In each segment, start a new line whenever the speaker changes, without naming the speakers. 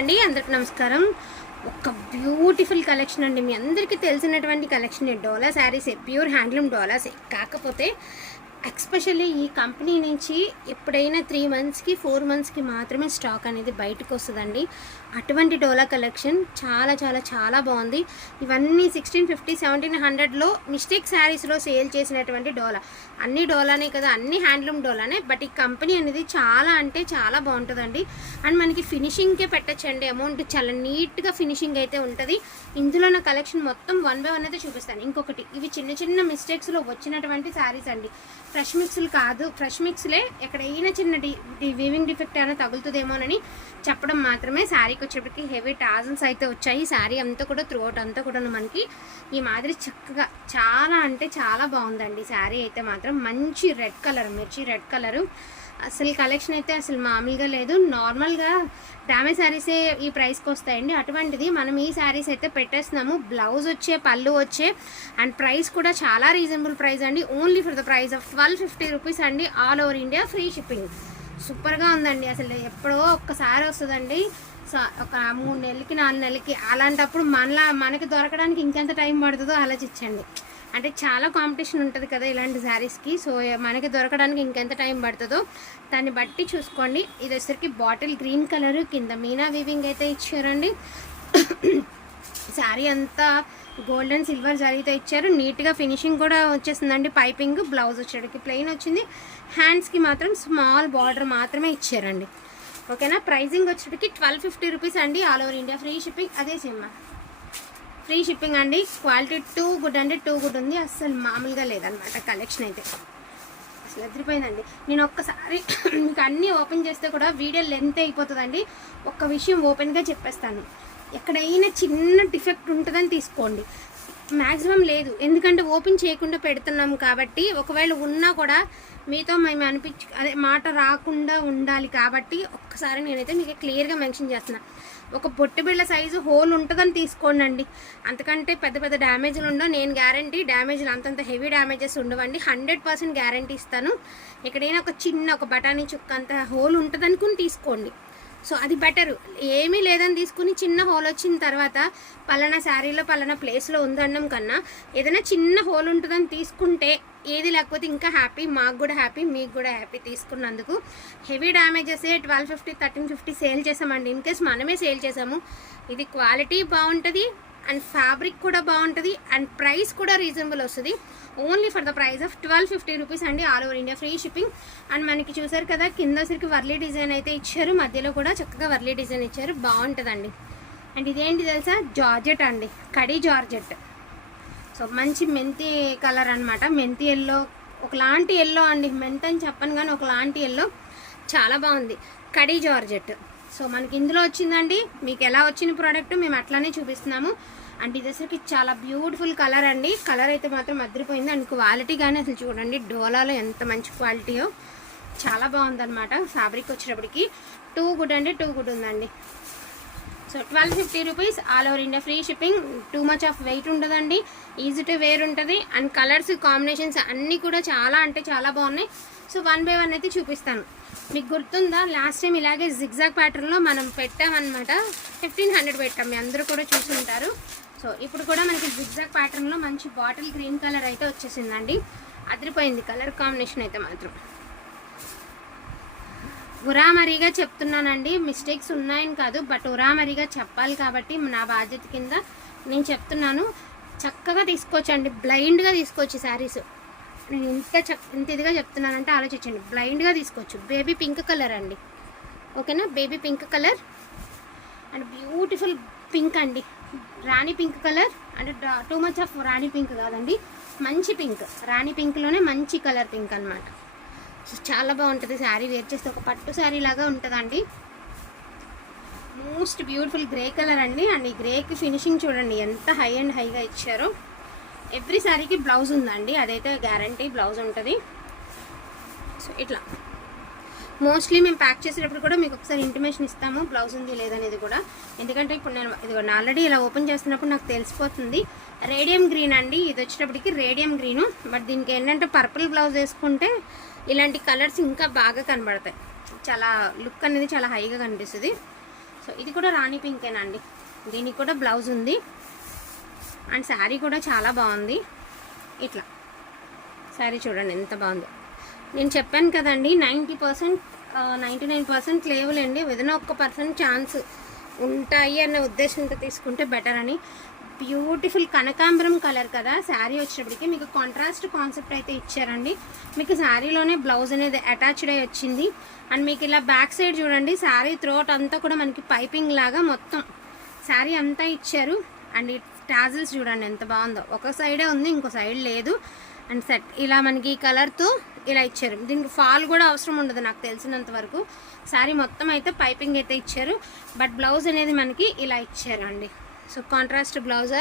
అండి అందరికి నమస్కారం. ఒక బ్యూటిఫుల్ కలెక్షన్ అండి. మీ అందరికీ తెలిసినటువంటి కలెక్షన్ డోలా శారీస్ ప్యూర్ హ్యాండ్లూమ్ డోలాస్ కాకపోతే ఎక్స్పెషల్లీ ఈ కంపెనీ నుంచి ఎప్పుడైనా త్రీ మంత్స్కి ఫోర్ మంత్స్కి మాత్రమే స్టాక్ అనేది బయటకు వస్తుందండి. అటువంటి డోలా కలెక్షన్ చాలా చాలా చాలా బాగుంది. ఇవన్నీ సిక్స్టీన్ ఫిఫ్టీ సెవెంటీన్ హండ్రెడ్లో మిస్టేక్ శారీస్లో సేల్ చేసినటువంటి డోలా. అన్ని డోలానే కదా అన్ని హ్యాండ్లూమ్ డోలానే బట్ ఈ కంపెనీ అనేది చాలా అంటే చాలా బాగుంటుందండి. అండ్ మనకి ఫినిషింగ్కే పెట్టచ్చండి అమౌంట్. చాలా నీట్గా ఫినిషింగ్ అయితే ఉంటుంది. ఇందులో నా కలెక్షన్ మొత్తం వన్ బై వన్ అయితే చూపిస్తాను. ఇంకొకటి ఇవి చిన్న చిన్న మిస్టేక్స్లో వచ్చినటువంటి శారీస్ అండి. ఫ్రెష్ మిక్స్లు కాదు ఫ్రెష్ మిక్స్లే ఎక్కడైనా చిన్న డి వీవింగ్ డిఫెక్ట్ అయినా తగులుతుందేమోనని చెప్పడం మాత్రమే శారీకి వచ్చేప్పటికి హెవీ టాజన్స్ అయితే వచ్చాయి. శారీ అంతా కూడా త్రూ అవుట్ అంతా కూడా మనకి ఈ మాదిరి చక్కగా చాలా అంటే చాలా బాగుందండి. శారీ అయితే మాత్రం మంచి రెడ్ కలర్ మిర్చి రెడ్ కలరు. అసలు కలెక్షన్ అయితే అసలు మామూలుగా లేదు. నార్మల్గా డామేజ్ శారీసే ఈ ప్రైస్కి వస్తాయండి. అటువంటిది మనం ఈ శారీస్ అయితే పెట్టేస్తున్నాము. బ్లౌజ్ వచ్చే పళ్ళు వచ్చే అండ్ ప్రైస్ కూడా చాలా రీజనబుల్ ప్రైస్ అండి. Only for the price of twelve fifty rupees అండి. All over India free shipping సూపర్గా ఉందండి. అసలు ఎప్పుడో ఒక్కసారి వస్తుందండి. ఒక మూడు నెలలకి నాలుగు నెలలకి అలాంటప్పుడు మనలా మనకి దొరకడానికి ఇంకెంత టైం పడుతుందో ఆలోచించండి. అంటే చాలా కాంపిటీషన్ ఉంటుంది కదా ఇలాంటి శారీస్కి. సో మనకి దొరకడానికి ఇంకెంత టైం పడుతుందో దాన్ని బట్టి చూసుకోండి. ఇది వచ్చరికి బాటిల్ గ్రీన్ కలర్ కింద మీనా వీవింగ్ అయితే ఇచ్చారండి. శారీ అంతా గోల్డ్ అండ్ సిల్వర్ జరిగితే ఇచ్చారు. నీట్గా ఫినిషింగ్ కూడా వచ్చేసిందండి. పైపింగ్ బ్లౌజ్ వచ్చేటికి ప్లెయిన్ వచ్చింది. హ్యాండ్స్కి మాత్రం స్మాల్ బార్డర్ మాత్రమే ఇచ్చారండి. ఓకేనా? ప్రైజింగ్ వచ్చేటికి ట్వెల్వ్ ఫిఫ్టీ రూపీస్ అండి all over India. Free shipping. అదే సిమ్ ఫ్రీ షిప్పింగ్ అండి. క్వాలిటీ టూ గుడ్ అంటే టూ గుడ్ ఉంది. అస్సలు మామూలుగా లేదనమాట కలెక్షన్ అయితే. అసలు ఎదిరిపోయిందండి. నేను ఒక్కసారి మీకు అన్నీ ఓపెన్ చేస్తే కూడా వీడియో లెంత్ అయిపోతుందండి. ఒక్క విషయం ఓపెన్గా చెప్పేస్తాను. ఎక్కడైనా చిన్న డిఫెక్ట్ ఉంటుందని తీసుకోండి. మ్యాక్సిమం లేదు. ఎందుకంటే ఓపెన్ చేయకుండా పెడుతున్నాం కాబట్టి ఒకవేళ ఉన్నా కూడా మీతో మేము అనిపించు అదే మాట రాకుండా ఉండాలి కాబట్టి ఒక్కసారి నేనైతే మీకు క్లియర్గా మెన్షన్ చేస్తున్నా. ఒక బొట్టు బిళ్ళ సైజు హోల్ ఉంటుందని తీసుకోండి అండి అంతకంటే పెద్ద పెద్ద డ్యామేజ్లు ఉండవు. నేను గ్యారంటీ డ్యామేజ్లు అంతంత హెవీ డ్యామేజెస్ ఉండవండి. హండ్రెడ్ పర్సెంట్ గ్యారంటీ ఇస్తాను. ఎక్కడైనా ఒక చిన్న ఒక బఠానీ చుక్క అంత హోల్ ఉంటుందనుకుని తీసుకోండి. సో అది బెటర్. ఏమీ లేదని తీసుకుని చిన్న హోల్ వచ్చిన తర్వాత పలానా శారీలో పలానా ప్లేస్లో ఉందనడం కన్నా ఏదైనా చిన్న హోల్ ఉంటుందని తీసుకుంటే ఏది లేకపోతే ఇంకా హ్యాపీ మాకు కూడా హ్యాపీ మీకు కూడా హ్యాపీ తీసుకున్నందుకు heavy damages twelve fifty thirteen fifty sale చేసామండి. ఇన్ కేస్ మనమే సేల్ చేసాము. ఇది క్వాలిటీ బాగుంటుంది అండ్ ఫ్యాబ్రిక్ కూడా బాగుంటుంది అండ్ ప్రైస్ కూడా రీజనబుల్ వస్తుంది. Only for the price of twelve fifty rupees అండి all over India free shipping and మనకి చూసారు కదా కింద సరికి వర్లీ డిజైన్ అయితే ఇచ్చారు. మధ్యలో కూడా చక్కగా వర్లీ డిజైన్ ఇచ్చారు. బాగుంటుందండి. అండ్ ఇదేంటి తెలుసా? జార్జెట్ అండి. కడి జార్జెట్. సో మంచి మెంతి కలర్ అనమాట మెంతి ఎల్లో ఒకలాంటి ఎల్లో అండి. మెంత్ అని చెప్పను కానీ ఒకలాంటి ఎల్లో చాలా బాగుంది. కడి జార్జెట్. సో మనకి ఇందులో వచ్చిందండి. మీకు ఎలా వచ్చిన ప్రోడక్ట్ మేము అట్లానే చూపిస్తున్నాము. అండ్ ఇది చాలా బ్యూటిఫుల్ కలర్ అండి. కలర్ అయితే మాత్రం అదిరిపోయింది. అండ్ క్వాలిటీ కానీ అసలు చూడండి డోలాలో ఎంత మంచి క్వాలిటీయో చాలా బాగుందన్నమాట ఫ్యాబ్రిక్ వచ్చేటప్పటికి టూ గుడ్ అండి టూ గుడ్ ఉందండి. So twelve fifty rupees all over India free shipping too much of weight ఉండదండి. ఈజీ టు వేర్ ఉంటుంది. అండ్ కలర్స్ కాంబినేషన్స్ అన్నీ కూడా చాలా అంటే చాలా బాగున్నాయి. సో వన్ బై వన్ అయితే చూపిస్తాను. మీకు గుర్తుందా? లాస్ట్ టైం ఇలాగే జిగ్జాగ్ ప్యాటర్న్లో మనం పెట్టామన్నమాట. ఫిఫ్టీన్ హండ్రెడ్ పెట్టాం. మీ అందరూ కూడా చూసి ఉంటారు. సో ఇప్పుడు కూడా మనకి జిగ్జాగ్ ప్యాటర్న్లో మంచి బాటిల్ గ్రీన్ కలర్ అయితే వచ్చేసిందండి. అదిరిపోయింది కలర్ కాంబినేషన్ అయితే మాత్రం. ఉరామరిగా చెప్తున్నానండి. మిస్టేక్స్ ఉన్నాయని కాదు బట్ ఉరామరిగా చెప్పాలి కాబట్టి నా బాధ్యత కింద నేను చెప్తున్నాను. చక్కగా తీసుకోవచ్చండి. బ్లైండ్గా తీసుకోవచ్చు శారీస్ నేను ఇంత చెప్ ఇంత ఇదిగా చెప్తున్నానంటే ఆలోచించండి. బ్లైండ్గా తీసుకోవచ్చు. బేబీ పింక్ కలర్ అండి. ఓకేనా? Baby pink colour and beautiful pink అండి. Rani pink colour and too much of rani pink కాదండి. మంచి పింక్ రాణి పింక్లోనే మంచి కలర్ పింక్ అనమాట సో చాలా బాగుంటుంది. శారీ వేర్ చేస్తే ఒక పట్టు శారీ లాగా ఉంటుందండి. మోస్ట్ బ్యూటిఫుల్ గ్రే కలర్ అండి. అండ్ ఈ గ్రేకి ఫినిషింగ్ చూడండి. ఎంత హై అండ్ హైగా ఇచ్చారో. ఎవ్రీ శారీకి బ్లౌజ్ ఉందండి. అదైతే గ్యారంటీ బ్లౌజ్ ఉంటుంది. సో ఇట్లా. మోస్ట్లీ మేము ప్యాక్ చేసేటప్పుడు కూడా మీకు ఒకసారి ఇంటిమేషన్ ఇస్తాము బ్లౌజ్ ఉంది లేదనేది కూడా. ఎందుకంటే ఇప్పుడు నేను ఇది ఆల్రెడీ ఇలా ఓపెన్ చేస్తున్నప్పుడు నాకు తెలిసిపోతుంది. రేడియం గ్రీన్ అండి. ఇది వచ్చేటప్పటికి రేడియం గ్రీను బట్ దీనికి ఏంటంటే పర్పుల్ బ్లౌజ్ వేసుకుంటే ఇలాంటి కలర్స్ ఇంకా బాగా కనబడతాయి. చాలా లుక్ అనేది చాలా హైగా కనిపిస్తుంది. సో ఇది కూడా రాణి పింకేనా అండి దీనికి కూడా బ్లౌజ్ ఉంది. అండ్ శారీ కూడా చాలా బాగుంది. ఇట్లా. శారీ చూడండి ఎంత బాగుందో. నేను చెప్పాను కదండి ninety percent ninety nine percent లేవులేండి. ఏదైనా ఒక్క పర్సెంట్ ఛాన్స్ ఉంటాయి అన్న ఉద్దేశంతో తీసుకుంటే బెటర్ అని. బ్యూటిఫుల్ కనకాంబరం కలర్ కదా శారీ వచ్చేటప్పటికి మీకు కాంట్రాస్ట్ కాన్సెప్ట్ అయితే ఇచ్చారండి. మీకు శారీలోనే బ్లౌజ్ అనేది అటాచ్డ్ అయి వచ్చింది. అండ్ మీకు ఇలా బ్యాక్ సైడ్ చూడండి శారీ త్రోట్ అంతా కూడా మనకి పైపింగ్ లాగా మొత్తం శారీ అంతా ఇచ్చారు. అండ్ టాజిల్స్ చూడండి ఎంత బాగుందో. ఒక సైడే ఉంది ఇంకో సైడ్ లేదు. And set. ఇలా మనకి ఈ కలర్తో ఇలా ఇచ్చారు. దీనికి ఫాల్ కూడా అవసరం ఉండదు నాకు తెలిసినంత వరకు. శారీ మొత్తం అయితే పైపింగ్ అయితే ఇచ్చారు. బట్ బ్లౌజ్ అనేది మనకి ఇలా ఇచ్చారు అండి సో కాంట్రాస్ట్ బ్లౌజ్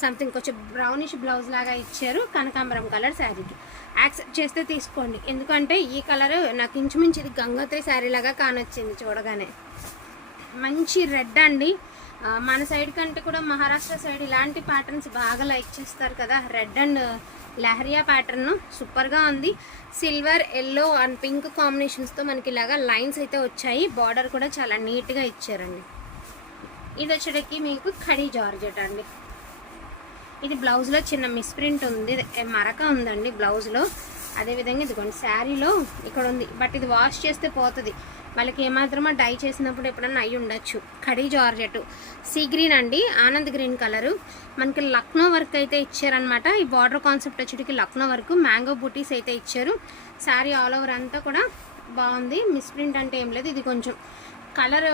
సంథింగ్ కొంచెం బ్రౌనిష్ బ్లౌజ్ లాగా ఇచ్చారు. కనకాంబరం కలర్ శారీకి. యాక్సెప్ట్ చేస్తే తీసుకోండి. ఎందుకంటే ఈ కలర్ నాకు ఇంచుమించు ఇది గంగోత్రి శారీ లాగా కానొచ్చింది చూడగానే. మంచి రెడ్ అండి. మన సైడ్ కంటే కూడా మహారాష్ట్ర సైడ్ ఇలాంటి ప్యాటర్న్స్ బాగా లైక్ చేస్తారు కదా. రెడ్ అండ్ లహరియా ప్యాటర్న్ సూపర్గా ఉంది. సిల్వర్ ఎల్లో అండ్ పింక్ కాంబినేషన్స్తో మనకి ఇలాగా లైన్స్ అయితే వచ్చాయి. బార్డర్ కూడా చాలా నీట్గా ఇచ్చారండి. ఇది వచ్చేటకి మీకు ఖడీ జార్జెట్ అండి. ఇది బ్లౌజ్లో చిన్న మిస్ప్రింట్ ఉంది. మరక ఉందండి బ్లౌజ్లో అదేవిధంగా ఇదిగోండి శారీలో ఇక్కడ ఉంది. బట్ ఇది వాష్ చేస్తే పోతుంది. వాళ్ళకి ఏమాత్రమో డై చేసినప్పుడు ఎప్పుడన్నా అయి ఉండొచ్చు. కడీ జార్జెట్. సీ గ్రీన్ అండి. ఆనంద్ గ్రీన్ కలరు. మనకి లక్నో వర్క్ అయితే ఇచ్చారనమాట ఈ బార్డర్ కాన్సెప్ట్ వచ్చేటికి లక్నో వర్క్. మ్యాంగో బూటీస్ అయితే ఇచ్చారు. శారీ ఆల్ ఓవర్ అంతా కూడా బాగుంది. మిస్ప్రింట్ అంటే ఏం లేదు. ఇది కొంచెం కలర్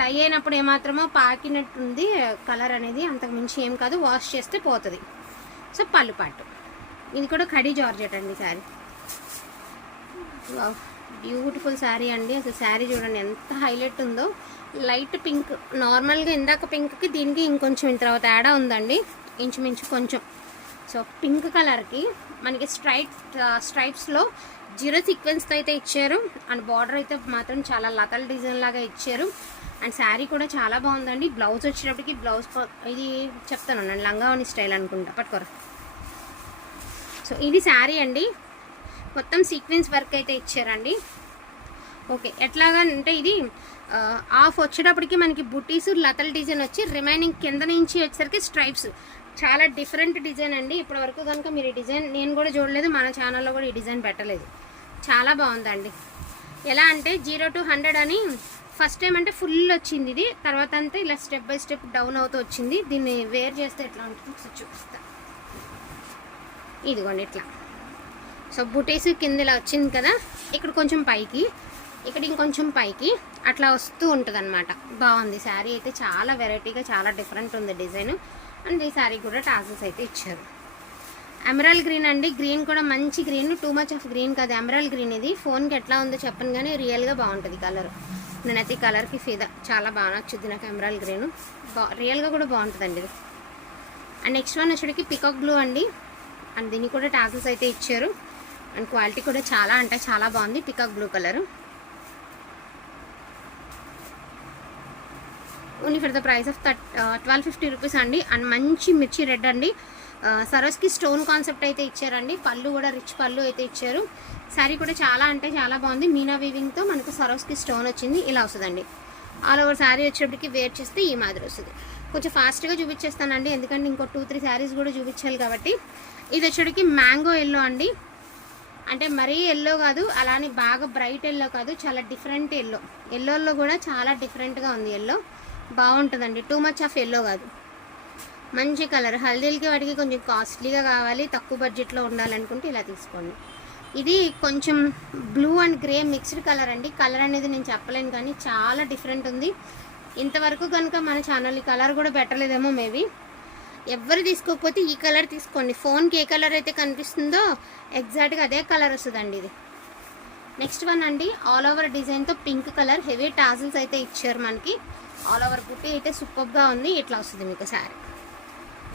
డై అయినప్పుడు ఏమాత్రమో పాకినట్టుంది కలర్ అనేది. అంతకు మించి ఏం కాదు. వాష్ చేస్తే పోతుంది. సో పళ్ళు పాటు. ఇది కూడా కడీ జార్జెట్ అండి శారీ. బ్యూటిఫుల్ శారీ అండి. అసలు శారీ చూడండి ఎంత హైలైట్ ఉందో. Light pink. నార్మల్గా ఇందాక పింక్కి దీనికి ఇంకొంచెం తర్వాత తేడా ఉందండి. ఇంచుమించు కొంచెం. సో పింక్ కలర్కి మనకి స్ట్రైట్ స్ట్రైప్స్లో జీరో సీక్వెన్స్తో అయితే ఇచ్చారు. అండ్ బార్డర్ అయితే మాత్రం చాలా లతల డిజైన్ లాగా ఇచ్చారు. అండ్ శారీ కూడా చాలా బాగుందండి. బ్లౌజ్ వచ్చేటప్పటికి బ్లౌజ్ ఇది చెప్తాను నేను లంగావని స్టైల్ అనుకుంటా పట్టుకోరా. సో ఇది శారీ అండి. మొత్తం సీక్వెన్స్ వర్క్ అయితే ఇచ్చారండి. ఓకే ఎట్లాగా అంటే ఇది ఆఫ్ వచ్చేటప్పటికి మనకి బుటీస్ లతల్ డిజైన్ వచ్చి రిమైనింగ్ కింద నుంచి వచ్చేసరికి స్ట్రైప్స్ చాలా డిఫరెంట్ డిజైన్ అండి. ఇప్పటి వరకు కనుక మీరు ఈ డిజైన్ నేను కూడా చూడలేదు మన ఛానల్లో కూడా ఈ డిజైన్ పెట్టలేదు. చాలా బాగుందండి. ఎలా అంటే జీరో టు హండ్రెడ్ అని ఫస్ట్ టైం అంటే ఫుల్ వచ్చింది ఇది. తర్వాత అంతా ఇలా స్టెప్ బై స్టెప్ డౌన్ అవుతూ వచ్చింది. దీన్ని వేర్ చేస్తే ఎట్లా ఉంటుంది చూపిస్తా. ఇదిగోండి ఇట్లా. సో బుటీస్ కింద ఇలా వచ్చింది కదా ఇక్కడ కొంచెం పైకి ఇక్కడ ఇంకొంచెం పైకి అట్లా వస్తూ ఉంటుంది అనమాట బాగుంది. శారీ అయితే చాలా వెరైటీగా చాలా డిఫరెంట్ ఉంది డిజైన్. అండ్ ఈ శారీ కూడా టాజల్స్ అయితే ఇచ్చారు. ఎమరాల్ గ్రీన్ అండి. గ్రీన్ కూడా మంచి green too much of green కాదు. ఎమరాల్ గ్రీన్ ఇది. ఫోన్కి ఎట్లా ఉందో చెప్పను కానీ రియల్గా బాగుంటుంది కలర్. నేనైతే ఈ కలర్కి ఫిదా. చాలా బాగా నచ్చుద్ది నాకు ఎమరాల్ గ్రీన్. బా రియల్గా కూడా బాగుంటుందండి ఇది. అండ్ నెక్స్ట్ వన్ వచ్చేటికి పికాక్ బ్లూ అండి. అండ్ దీనికి కూడా టాసల్స్ అయితే ఇచ్చారు. అండ్ క్వాలిటీ కూడా చాలా అంటే చాలా బాగుంది. Peacock blue colour. Only for the price of థర్ట్ twelve fifty rupees అండి. అండ్ మంచి మిర్చి రెడ్ అండి. సరోస్కి స్టోన్ కాన్సెప్ట్ అయితే ఇచ్చారండి. పళ్ళు కూడా రిచ్ పళ్ళు అయితే ఇచ్చారు. శారీ కూడా చాలా అంటే చాలా బాగుంది. మీనా వీవింగ్తో మనకు సరోస్కి స్టోన్ వచ్చింది. ఇలా వస్తుందండి. ఆల్ ఓవర్ శారీ వచ్చేటప్పటికి వేర్ చేస్తే ఈ మాదిరి వస్తుంది. కొంచెం ఫాస్ట్గా చూపించేస్తానండి. ఎందుకంటే ఇంకో టూ త్రీ శారీస్ కూడా చూపించాలి కాబట్టి. ఇది వచ్చేటికి మ్యాంగో ఎల్లో అండి. అంటే మరీ ఎల్లో కాదు అలానే బాగా బ్రైట్ ఎల్లో కాదు చాలా డిఫరెంట్ ఎల్లో ఎల్లోలో కూడా చాలా డిఫరెంట్గా ఉంది ఎల్లో బాగుంటుందండి. టూ మచ్ ఆఫ్ ఎల్లో కాదు. మంచి కలర్ హల్దీలకి వాటికి కొంచెం కాస్ట్లీగా కావాలి తక్కువ బడ్జెట్లో ఉండాలనుకుంటే ఇలా తీసుకోండి. ఇది కొంచెం blue and grey mixed colour అండి. కలర్ అనేది నేను చెప్పలేను కానీ చాలా డిఫరెంట్ ఉంది. ఇంతవరకు కనుక మన ఛానల్ కలర్ కూడా పెట్టలేదేమో మేబీ ఎవరు తీసుకోకపోతే ఈ కలర్ తీసుకోండి. ఫోన్కి ఏ కలర్ అయితే కనిపిస్తుందో ఎగ్జాక్ట్గా అదే కలర్ వస్తుందండి ఇది. నెక్స్ట్ వన్ అండి ఆల్ ఓవర్ డిజైన్తో పింక్ కలర్ హెవీ టాజిల్స్ అయితే ఇచ్చారు మనకి. ఆల్ ఓవర్ బుట్టి అయితే సూపర్గా ఉంది ఇట్లా వస్తుంది మీకు శారీ.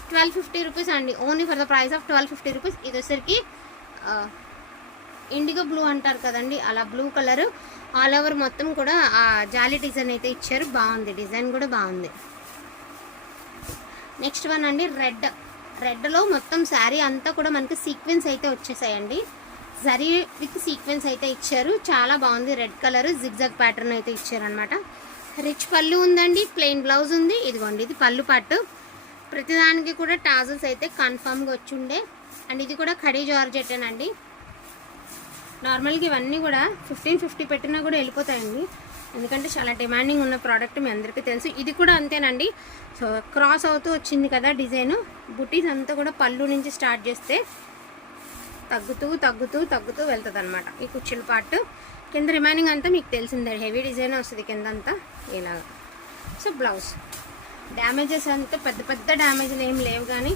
ట్వెల్వ్ ఫిఫ్టీ రూపీస్ అండి only for the price of twelve fifty rupees. ఇది వచ్చరికి ఇండిగో బ్లూ అంటారు కదండి అలా బ్లూ కలర్. ఆల్ ఓవర్ మొత్తం కూడా ఆ జాలీ డిజైన్ అయితే ఇచ్చారు బాగుంది డిజైన్ కూడా బాగుంది. నెక్స్ట్ వన్ అండి రెడ్. రెడ్లో మొత్తం శారీ అంతా కూడా మనకి సీక్వెన్స్ అయితే వచ్చేసాయండి. జరీ విత్ సీక్వెన్స్ అయితే ఇచ్చారు. చాలా బాగుంది. రెడ్ కలర్ జిగ్జాగ్ ప్యాటర్న్ అయితే ఇచ్చారనమాట రిచ్ పళ్ళు ఉందండి. ప్లెయిన్ బ్లౌజ్ ఉంది. ఇదిగోండి ఇది పళ్ళు పట్టు. ప్రతిదానికి కూడా టాజల్స్ అయితే కన్ఫామ్గా వచ్చుండే. అండ్ ఇది కూడా ఖడీ జార్జెట్టేనండి. నార్మల్గా ఇవన్నీ కూడా ఫిఫ్టీన్ ఫిఫ్టీ పెట్టినా కూడా వెళ్ళిపోతాయండి. ఎందుకంటే చాలా డిమాండింగ్ ఉన్న ప్రోడక్ట్ మీ అందరికీ తెలుసు. ఇది కూడా అంతేనండి. సో క్రాస్ అవుతూ వచ్చింది కదా డిజైన్ బుటీస్ అంతా కూడా పళ్ళు నుంచి స్టార్ట్ చేస్తే తగ్గుతూ తగ్గుతూ తగ్గుతూ వెళ్తుంది అనమాట ఈ కుర్చీల పార్ట్ కింద రిమైనింగ్ అంతా మీకు తెలిసిందే. హెవీ డిజైన్ వస్తుంది కింద అంతా ఇలాగ. సో బ్లౌజ్ డ్యామేజెస్ అంతా పెద్ద పెద్ద డ్యామేజ్లు ఏం లేవు కానీ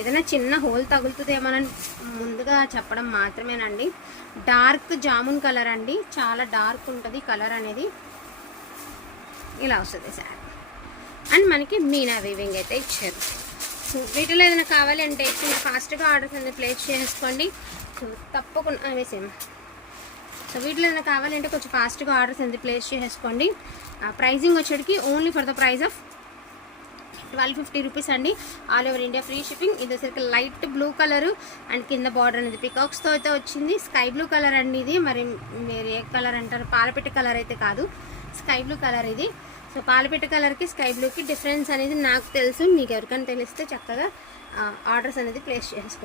ఏదైనా చిన్న హోల్ తగులుతుందేమోనని ముందుగా చెప్పడం మాత్రమేనండి. డార్క్ జామున్ కలర్ అండి. చాలా డార్క్ ఉంటుంది కలర్ అనేది. ఇలా వస్తుంది సార్. అండ్ మనకి మీనా వీవింగ్ అయితే ఇచ్చారు. సో వీటిలో ఏదైనా కావాలి అంటే కొంచెం ఫాస్ట్గా ఆర్డర్స్ అనేది ప్లేస్ చేసుకోండి. తప్పకుండా వేసేమా సో వీటిలో ఏదైనా కావాలంటే కొంచెం ఫాస్ట్గా ఆర్డర్స్ అనేది ప్లేస్ చేసుకోండి. Pricing వచ్చేటికి only for the price of twelve fifty rupees అండి. All over India free shipping. ఇది వచ్చరికి లైట్ బ్లూ కలర్ అండ్ కింద బార్డర్ అనేది పికాక్స్తో అయితే వచ్చింది. స్కై బ్లూ కలర్ అండి ఇది. మరి మీరు ఏ కలర్ అంటారు? పాలపిట్ట కలర్ అయితే కాదు. స్కై బ్లూ కలర్ ఇది. సో పాలపిట్ట కలర్కి స్కై బ్లూకి డిఫరెన్స్ అనేది నాకు తెలుసు. మీకు ఎవరికైనా తెలిస్తే చక్కగా ఆర్డర్స్ అనేది ప్లేస్ చేసుకోండి.